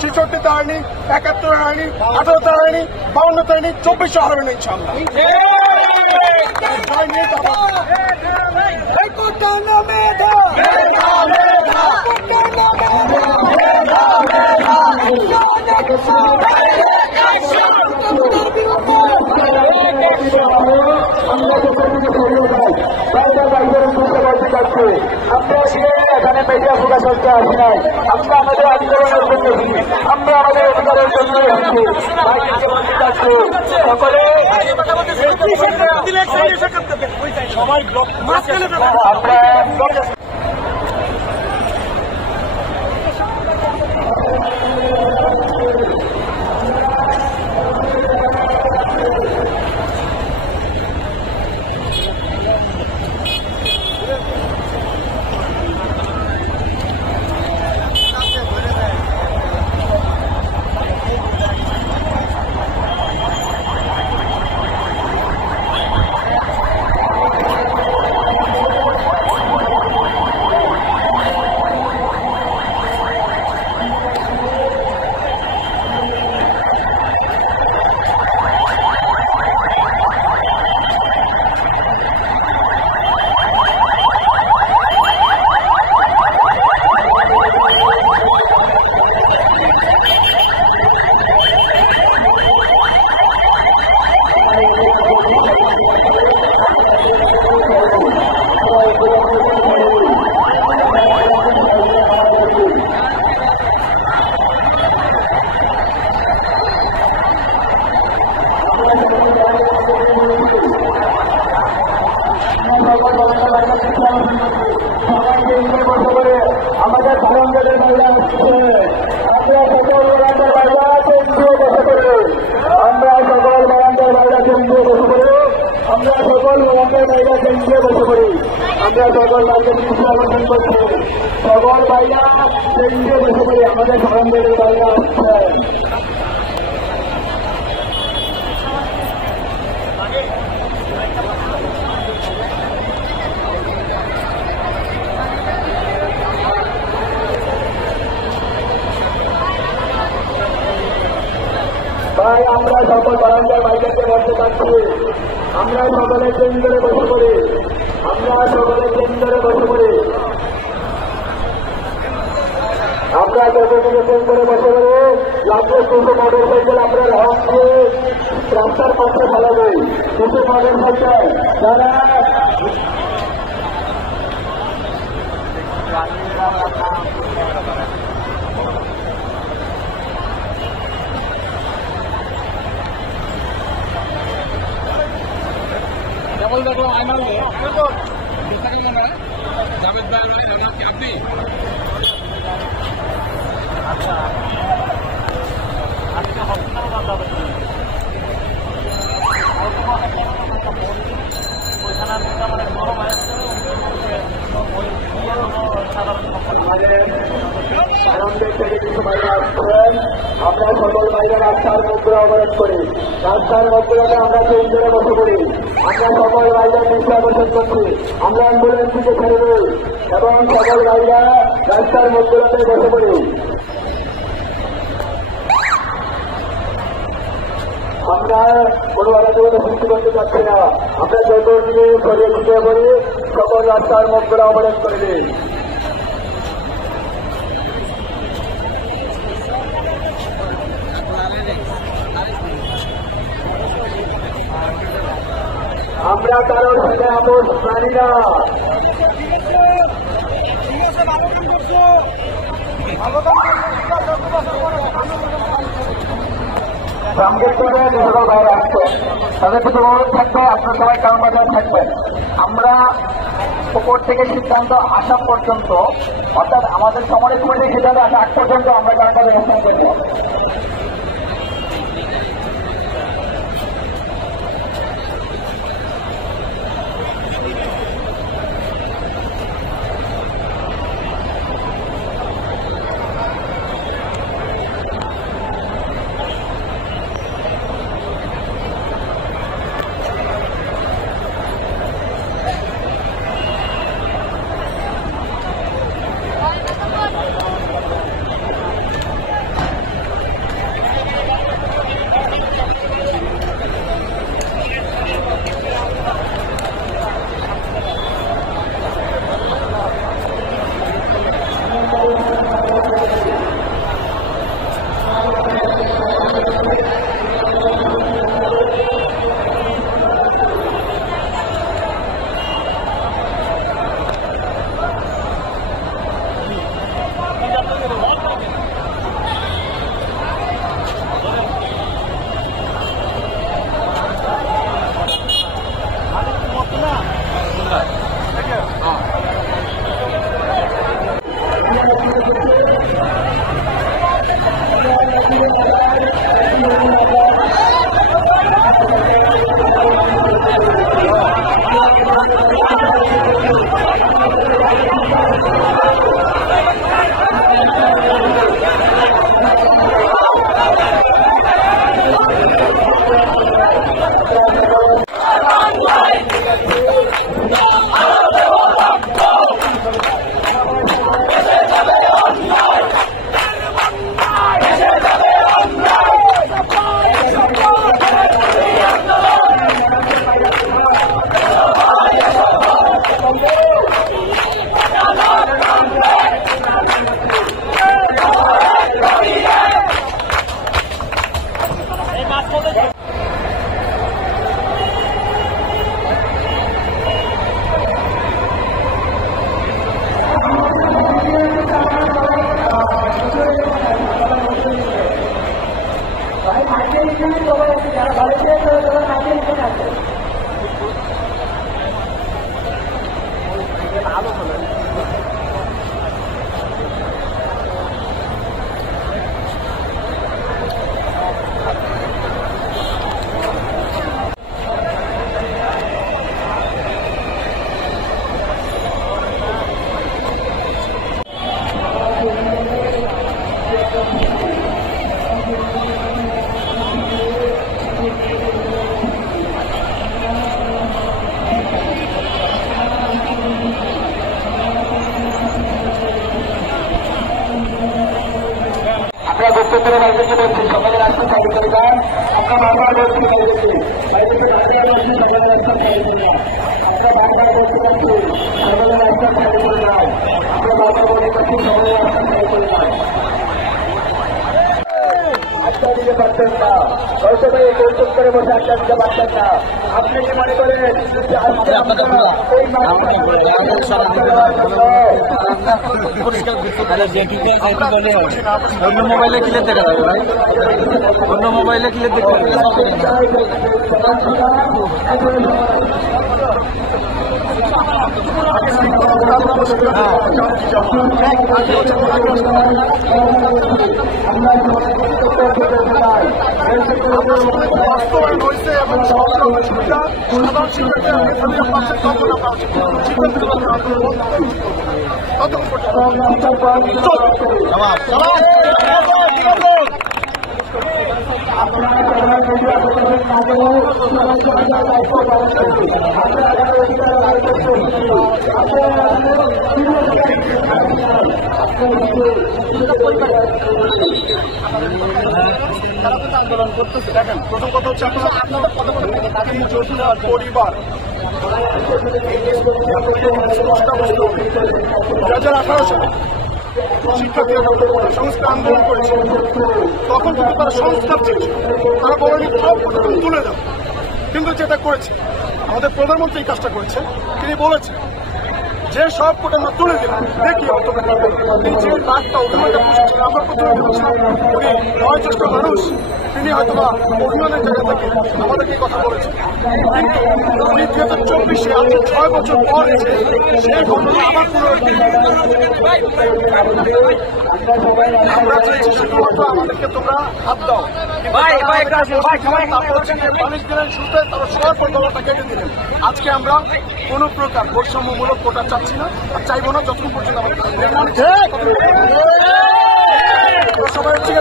ছেষট্টিতে হয়নি, ৭১ হয়নি, ১৮তে হয়নি, ৫২তে হয়নি, ২৪ হারবেন ইনশাল্লাহ। এখানে মিডিয়া প্রকাশ করতে আসি নাই, আমরা আমাদের আন্দোলনের জন্য, আমরা আমাদের অধিকারের জন্য সকলে আমাদের ভারতের মহিলা আসছে, আমরা সকল বারান্দার বাইরে কেন্দ্রে বসে পড়ি, আমরা সকল বারান্দার বাইরে কেন্দ্রে বসে পড়ি, আমরা সকল বাইরে সমর্থন করছি, সকল বাইরা কেন্দ্রে বসে পড়ি, আমাদের ভারতের বাইরে আসছে। তাই আমরা সকল বারান্দার বাইরে বসে থাকছি, আমরা সকলে কেন্দ্রে বসে পড়ি, আমরা সকলে কেন্দ্রে বসে পড়ি, আমরা যতটুকু কেন্দ্রে বসে পড়ি, লাগবে কিছু মোটর সাইকেল আমরা রাস্তার পাশে ফেলাবো, কিছু মোটর সাইকেল যারা দেখলাম আইমাল জাভেদ ভাই আপনি আচ্ছা আজকে হসপিটাল আনন্দের থেকে কিছু বাইরে আসছেন, আমরা সকল বাইরে রাস্তার মধ্যে অবরোধ করি, রাস্তার মধ্যে আমরা কেন্দ্রে বসে পড়ি, আমরা সকল বাইরে নিচে অবরোধ করছি, আমরা অ্যাম্বুলেন্স থেকে ছেড়ে দিই এবং সকল বাইরে রাস্তার মধ্যে বসে পড়ি। আমরা কোনো আলোচনা সৃষ্টি করতে চাচ্ছি না, আমরা যত নিয়ে সরিয়ে দিতে পারি সকল রাস্তার মধ্যে অবরোধ করে দিই। আমরা কারোর সাথে আপোষ জানি না, সংযুক্তভাবে যেসব বাইরে আসছে তাদের প্রতি অনুরোধ থাকবে, আপনার সবাই কারণ বাজার থাকবেন। আমরা উপর থেকে সিদ্ধান্ত আসা পর্যন্ত, অর্থাৎ আমাদের সমরের কমিটির সিদ্ধান্ত আসা আগ পর্যন্ত আমরা কারণ বাজার অবস্থান করব। আমরা বক্তব্যের বাইরেকে বলছি সকালের রাস্তা চালু করে দেন। আমরা বারবার বলছি বাইরেকে সকালের রাস্তা চালু করে দেন। আমরা বারবার বলতে পারছি সকালের রাস্তা চালু করে দেন। আমরা বারবার বলতে পারছি সকালের রাস্তা চালু করে দেন। আড্ডা দিতে পারতেন না, সবাই কৌতুক করে বসে আড্ডা দিতে পারতেন না। আপনি কি মনে করেন যে আজকে আমরা এই অন্য মোবাইলে ক্লিয়ার দেখা যাবে ভাই, অন্য মোবাইলে ক্লিয়ার দেখতে বাস্তবায়ন হয়েছে এবং সাধারণ তারা তো আন্দোলন করতেছে। দেখেন, প্রথম কথা হচ্ছে পরিবার 2018 সালে শিক্ষার্থীরা সংস্কার আন্দোলন করেছে, তখন কিন্তু তারা সংস্কার চেয়েছে, তারা বলেনি সব তুলে দেন। কিন্তু যেটা করেছে আমাদের প্রধানমন্ত্রী এই কাজটা করেছে, তিনি বলেছেন যে সব কোটা আমরা তুলে দিলাম, দেখি হয়তো যে রাগটা অভিমানটা বসেছিল আমরা প্রতিনিধি বলছিলাম, উনি বয়োজ্যেষ্ঠ মানুষ, তিনি হয়তো বা অভিমানের জায়গা থেকে আমাদেরকে কথা বলেছেন। কিন্তু উনি 2024-এ আজ 6 বছর পর এসে সেই ঘটনা আবার আমরা চাইছি শুধুমাত্র আমাদেরকে তোমরা হাত দাও। মানুষ দিনের শুরুতে তারা সবার পর গলাটা কেটে দিলেন। আজকে আমরা কোন প্রকার বৈষম্যমূলক কোটা চাচ্ছি না, আর চাইবো না যতক্ষণ পর্যন্ত আমাদের সবাই হচ্ছে